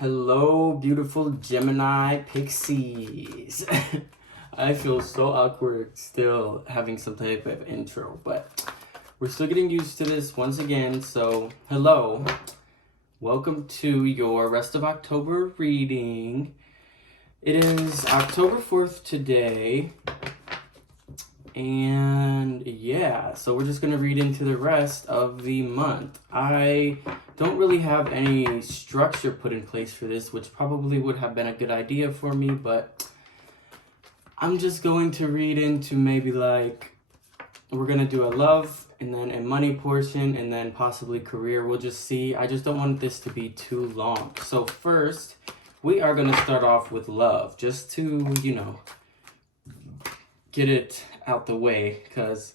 Hello, beautiful Gemini pixies. I feel so awkward still having some type of intro, but we're still getting used to this once again. So, hello. Welcome to your rest of October reading. It is October 4th today. And yeah, so we're just going to read into the rest of the month. I don't really have any structure put in place for this, which probably would have been a good idea for me, but I'm just going to read into maybe like, we're going to do a love and then a money portion and then possibly career. We'll just see. I just don't want this to be too long. So first, we are going to start off with love just to, get it out the way, because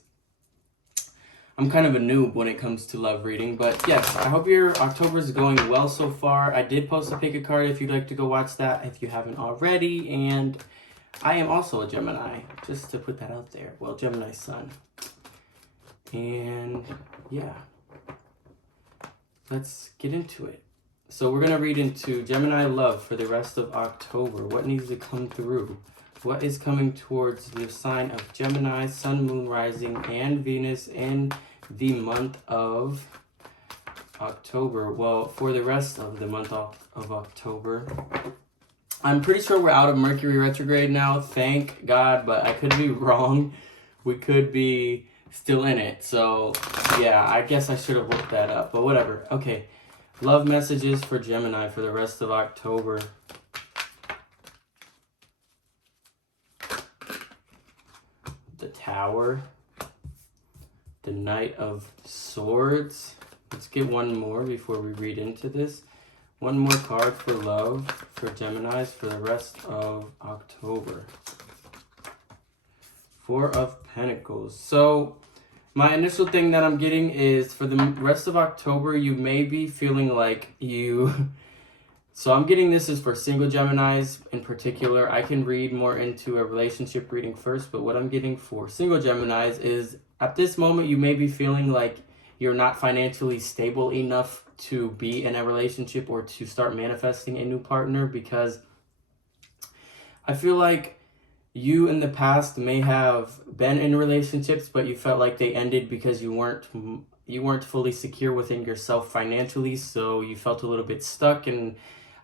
I'm kind of a noob when it comes to love reading. But yes, I hope your October is going well so far. I did post a pick a card if you'd like to go watch that if you haven't already. And I am also a Gemini, just to put that out there. Well, Gemini sun. And yeah, let's get into it. So we're going to read into Gemini love for the rest of October. What needs to come through? What is coming towards the sign of Gemini, Sun, Moon, Rising, and Venus in the month of October? Well, for the rest of the month of October, I'm pretty sure we're out of Mercury retrograde now, thank God, but I could be wrong. We could be still in it. So, yeah, I guess I should have looked that up, but whatever. Okay, love messages for Gemini for the rest of October. The Tower, the Knight of Swords. Let's get one more before we read into this. One more card for love for Geminis for the rest of October. Four of Pentacles. So my initial thing that I'm getting is for the rest of October, you may be feeling like you... So I'm getting this is for single Geminis in particular. I can read more into a relationship reading first, but what I'm getting for single Geminis is at this moment, you may be feeling like you're not financially stable enough to be in a relationship or to start manifesting a new partner, because I feel like you in the past may have been in relationships, but you felt like they ended because you weren't fully secure within yourself financially, so you felt a little bit stuck. And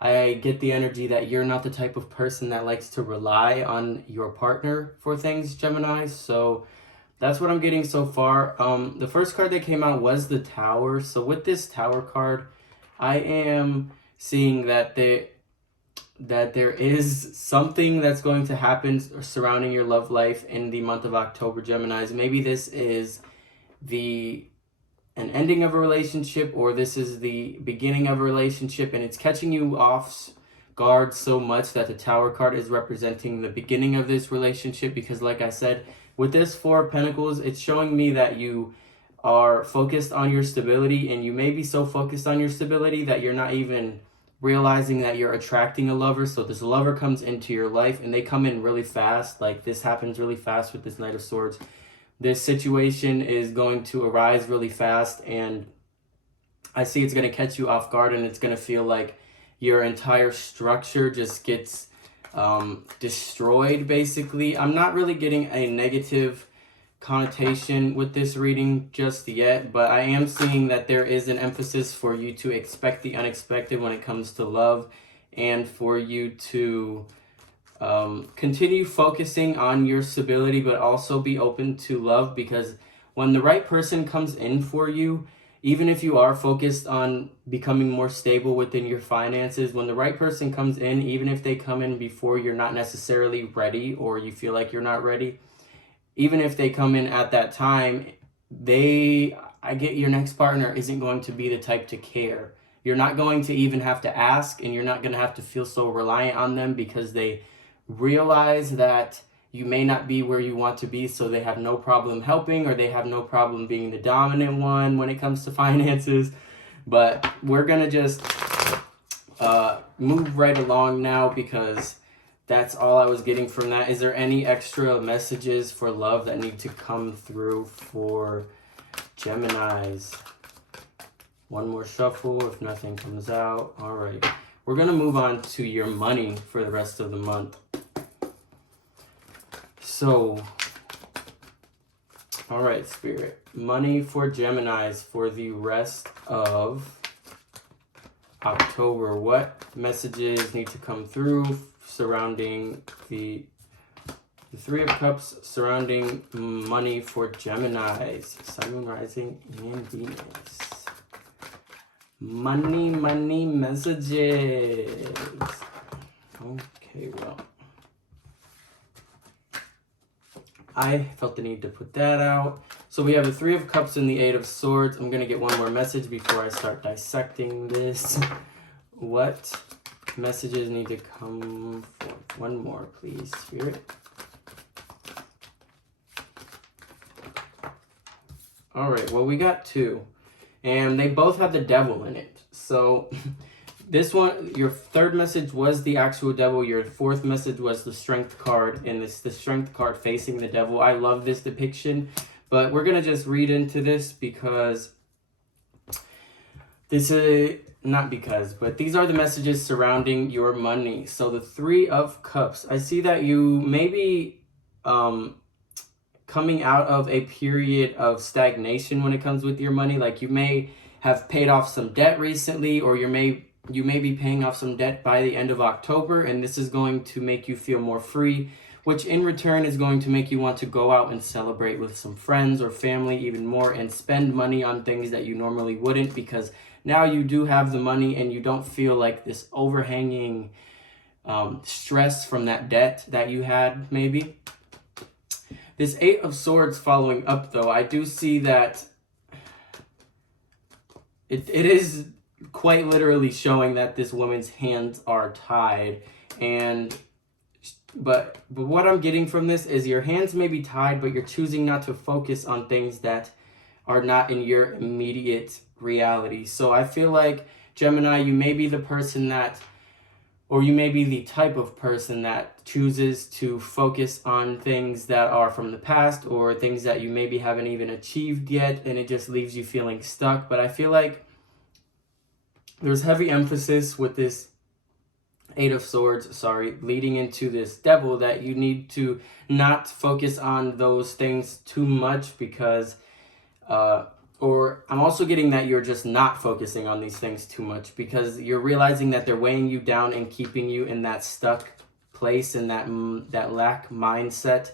I get the energy that you're not the type of person that likes to rely on your partner for things, Gemini. So that's what I'm getting so far. The first card that came out was the Tower. So with this Tower card, I am seeing that there is something that's going to happen surrounding your love life in the month of October, Geminis. Maybe this is an ending of a relationship, or this is the beginning of a relationship, and it's catching you off guard so much that the Tower card is representing the beginning of this relationship. Because like I said, with this Four of Pentacles, it's showing me that you are focused on your stability, and you may be so focused on your stability that you're not even realizing that you're attracting a lover. So this lover comes into your life and they come in really fast. Like this happens really fast with this Knight of Swords. This situation is going to arise really fast, and I see it's going to catch you off guard, and it's going to feel like your entire structure just gets destroyed, basically. I'm not really getting a negative connotation with this reading just yet, but I am seeing that there is an emphasis for you to expect the unexpected when it comes to love, and for you to continue focusing on your stability, but also be open to love, because when the right person comes in for you, even if you are focused on becoming more stable within your finances, when the right person comes in, even if they come in before you're not necessarily ready, or you feel like you're not ready, even if they come in at that time, I get your next partner isn't going to be the type to care. You're not going to even have to ask, and you're not going to have to feel so reliant on them, because they realize that you may not be where you want to be, so they have no problem helping, or they have no problem being the dominant one when it comes to finances. But we're gonna just move right along now, because that's all I was getting from that. Is there any extra messages for love that need to come through for Geminis? One more shuffle if nothing comes out. All right. we're going to move on to your money for the rest of the month. So, all right, Spirit. Money for Geminis for the rest of October. What messages need to come through surrounding the Three of Cups, surrounding money for Geminis, Sun, Moon, Rising, and Venus? Money messages. Okay, well, I felt the need to put that out. So we have the Three of Cups and the Eight of Swords. I'm going to get one more message before I start dissecting this. What messages need to come forth? One more, please, Spirit. All right, well, we got two. And they both have the devil in it. So this one, your third message was the actual devil. Your fourth message was the strength card. And it's the strength card facing the devil. I love this depiction. But we're going to just read into this because this is, not because, but these are the messages surrounding your money. So the Three of Cups. I see that you may be coming out of a period of stagnation when it comes with your money. Like you may have paid off some debt recently, or you may be paying off some debt by the end of October, and this is going to make you feel more free, which in return is going to make you want to go out and celebrate with some friends or family even more and spend money on things that you normally wouldn't, because now you do have the money and you don't feel like this overhanging stress from that debt that you had maybe. This Eight of Swords following up, though, I do see that it is quite literally showing that this woman's hands are tied. But what I'm getting from this is your hands may be tied, but you're choosing not to focus on things that are not in your immediate reality. So I feel like, Gemini, you may be the person that, or you may be the type of person that chooses to focus on things that are from the past or things that you maybe haven't even achieved yet, and it just leaves you feeling stuck. But I feel like there's heavy emphasis with this Eight of Swords, leading into this devil, that you need to not focus on those things too much because, or I'm also getting that you're just not focusing on these things too much because you're realizing that they're weighing you down and keeping you in that stuck place and that lack mindset.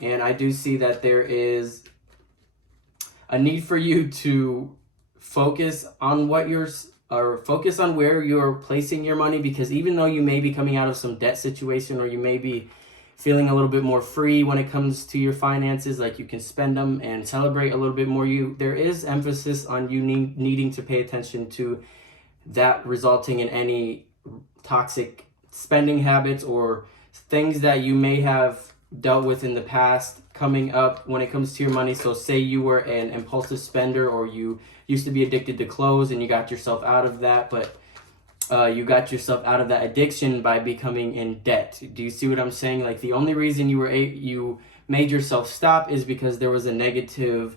And I do see that there is a need for you to focus on focus on where you're placing your money, because even though you may be coming out of some debt situation, or you may be feeling a little bit more free when it comes to your finances, like you can spend them and celebrate a little bit more, there is emphasis on you needing to pay attention to that resulting in any toxic spending habits or things that you may have dealt with in the past coming up when it comes to your money. So say you were an impulsive spender, or you used to be addicted to clothes and you got yourself out of that, but you got yourself out of that addiction by becoming in debt. Do you see what I'm saying? Like the only reason you made yourself stop is because there was a negative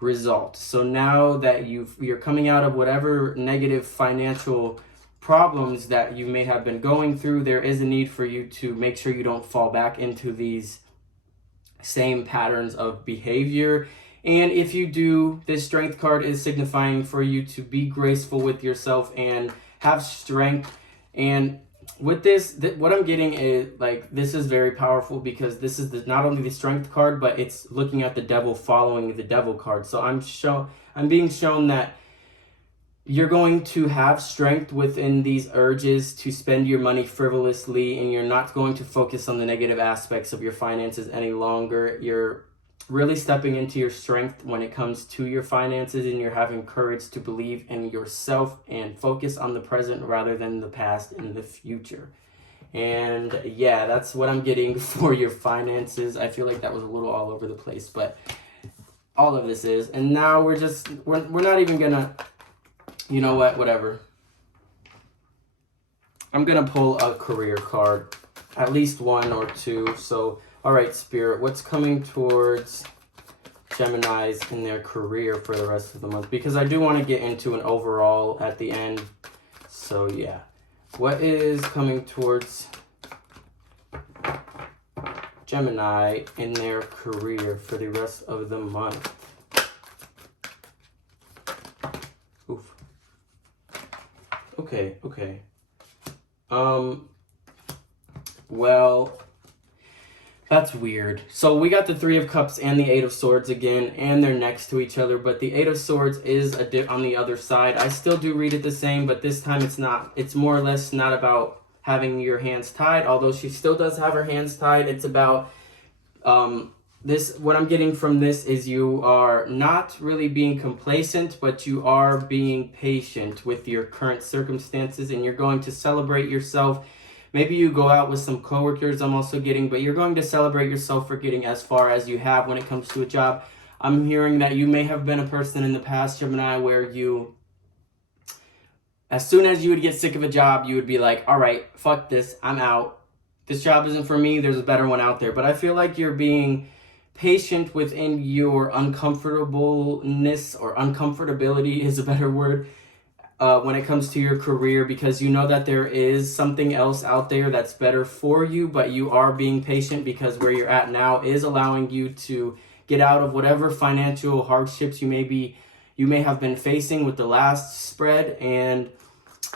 result. So now that you're coming out of whatever negative financial problems that you may have been going through, there is a need for you to make sure you don't fall back into these same patterns of behavior. And if you do, this strength card is signifying for you to be graceful with yourself and have strength. And with this, what I'm getting is like, this is very powerful because this is not only the strength card, but it's looking at the devil following the devil card. So I'm being shown that you're going to have strength within these urges to spend your money frivolously, and you're not going to focus on the negative aspects of your finances any longer. You're really stepping into your strength when it comes to your finances, and you're having courage to believe in yourself and focus on the present rather than the past and the future. And yeah, that's what I'm getting for your finances. I feel like that was a little all over the place, but all of this is. And now we're not even gonna, you know what, whatever. I'm gonna pull a career card, at least one or two. So all right, Spirit, what's coming towards Geminis in their career for the rest of the month? Because I do want to get into an overall at the end. So yeah, What is coming towards Gemini in their career for the rest of the month? Oof. Okay. Well, that's weird. So we got the Three of Cups and the Eight of Swords again, and they're next to each other, but the Eight of Swords is a dip on the other side. I still do read it the same, but this time it's not. It's more or less not about having your hands tied, although she still does have her hands tied. It's about this. What I'm getting from this is you are not really being complacent, but you are being patient with your current circumstances, and you're going to celebrate yourself. Maybe you go out with some coworkers, I'm also getting, but you're going to celebrate yourself for getting as far as you have when it comes to a job. I'm hearing that you may have been a person in the past, Gemini, where you, as soon as you would get sick of a job, you would be like, all right, fuck this, I'm out. This job isn't for me, there's a better one out there. But I feel like you're being patient within your uncomfortableness, or uncomfortability is a better word, when it comes to your career, because you know that there is something else out there that's better for you, but you are being patient because where you're at now is allowing you to get out of whatever financial hardships you may have been facing with the last spread, and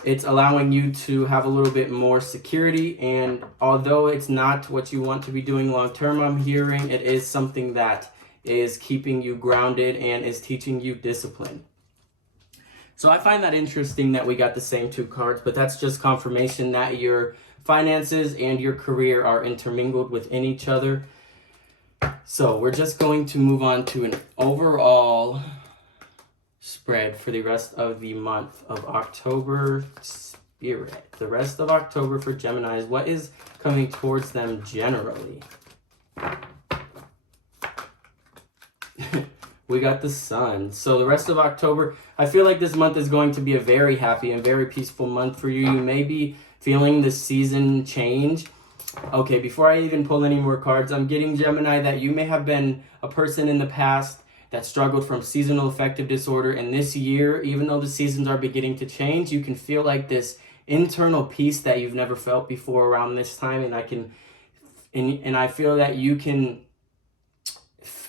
it's allowing you to have a little bit more security. And although it's not what you want to be doing long term, I'm hearing it is something that is keeping you grounded and is teaching you discipline. So I find that interesting that we got the same two cards, but that's just confirmation that your finances and your career are intermingled within each other. So we're just going to move on to an overall spread for the rest of the month of October. Spirit. The rest of October for Geminis. What is coming towards them generally? We got the Sun. So the rest of October, I feel like this month is going to be a very happy and very peaceful month for you. You may be feeling the season change. Okay, before I even pull any more cards, I'm getting, Gemini, that you may have been a person in the past that struggled from seasonal affective disorder. And this year, even though the seasons are beginning to change, you can feel like this internal peace that you've never felt before around this time. And I feel that you can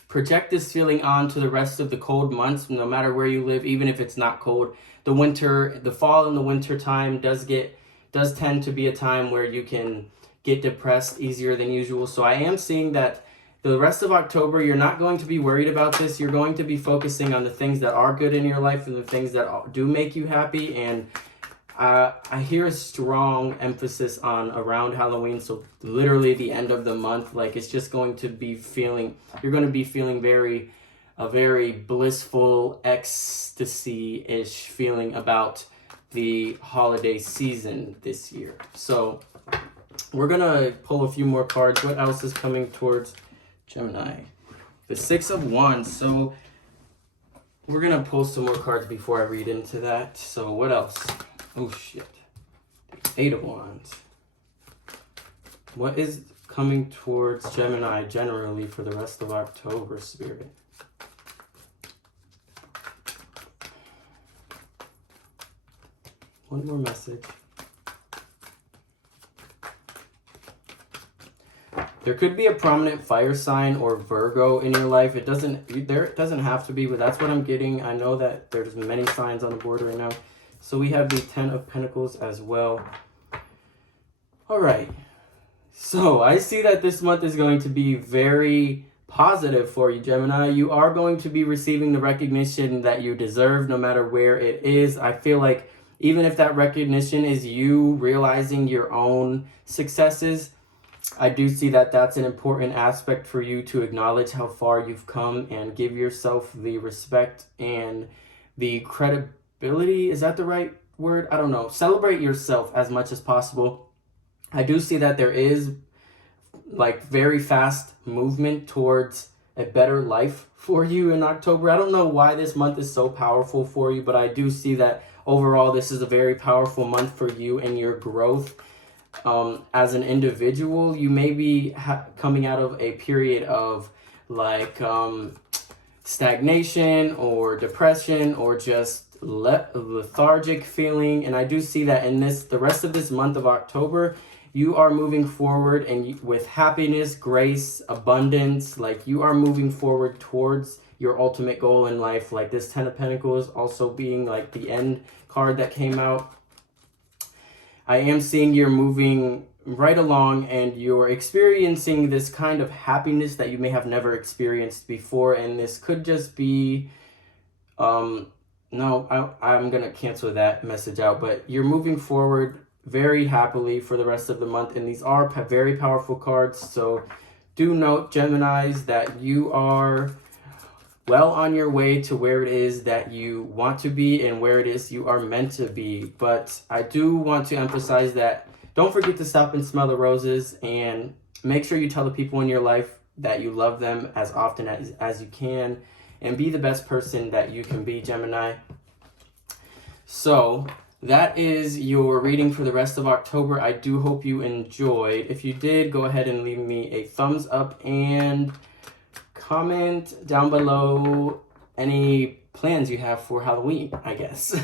project this feeling on to the rest of the cold months, no matter where you live, even if it's not cold. The fall and the winter time does tend to be a time where you can get depressed easier than usual. So I am seeing that the rest of October, you're not going to be worried about this. You're going to be focusing on the things that are good in your life and the things that do make you happy. And I hear a strong emphasis on around Halloween, so literally the end of the month. Like, it's just going to be you're going to be feeling a very blissful, ecstasy-ish feeling about the holiday season this year. So we're going to pull a few more cards. What else is coming towards Gemini? The Six of Wands. So we're going to pull some more cards before I read into that. So what else? Oh, shit. Eight of Wands. What is coming towards Gemini generally for the rest of October, Spirit? One more message. There could be a prominent fire sign or Virgo in your life. It doesn't have to be, but that's what I'm getting. I know that there's many signs on the board right now. So we have the Ten of Pentacles as well. All right. So I see that this month is going to be very positive for you, Gemini. You are going to be receiving the recognition that you deserve, no matter where it is. I feel like even if that recognition is you realizing your own successes, I do see that that's an important aspect for you to acknowledge how far you've come and give yourself the respect and the credibility. Is that the right word? I don't know. Celebrate yourself as much as possible. I do see that there is like very fast movement towards a better life for you in October. I don't know why this month is so powerful for you, but I do see that overall this is a very powerful month for you and your growth. As an individual, you may be coming out of a period of like stagnation or depression or just lethargic feeling. And I do see that in the rest of this month of October, you are moving forward and with happiness, grace, abundance. Like, you are moving forward towards your ultimate goal in life. Like, this 10 of Pentacles also being like the end card that came out. I am seeing you're moving right along and you're experiencing this kind of happiness that you may have never experienced before. And this could just be, no, I'm going to cancel that message out. But you're moving forward very happily for the rest of the month. And these are very powerful cards. So do note, Geminis, that you are well on your way to where it is that you want to be and where it is you are meant to be. But I do want to emphasize that don't forget to stop and smell the roses, and make sure you tell the people in your life that you love them as often as you can, and be the best person that you can be, Gemini. So that is your reading for the rest of October. I do hope you enjoyed. If you did, go ahead and leave me a thumbs up and comment down below any plans you have for Halloween, I guess.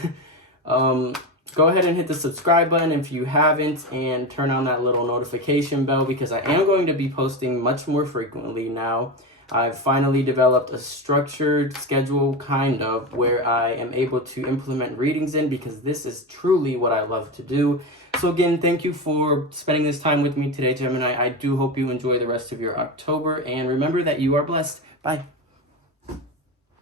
Go ahead and hit the subscribe button if you haven't, and turn on that little notification bell, because I am going to be posting much more frequently now. I've finally developed a structured schedule, kind of, where I am able to implement readings in, because this is truly what I love to do. So again, thank you for spending this time with me today, Gemini. I do hope you enjoy the rest of your October, and remember that you are blessed. Bye.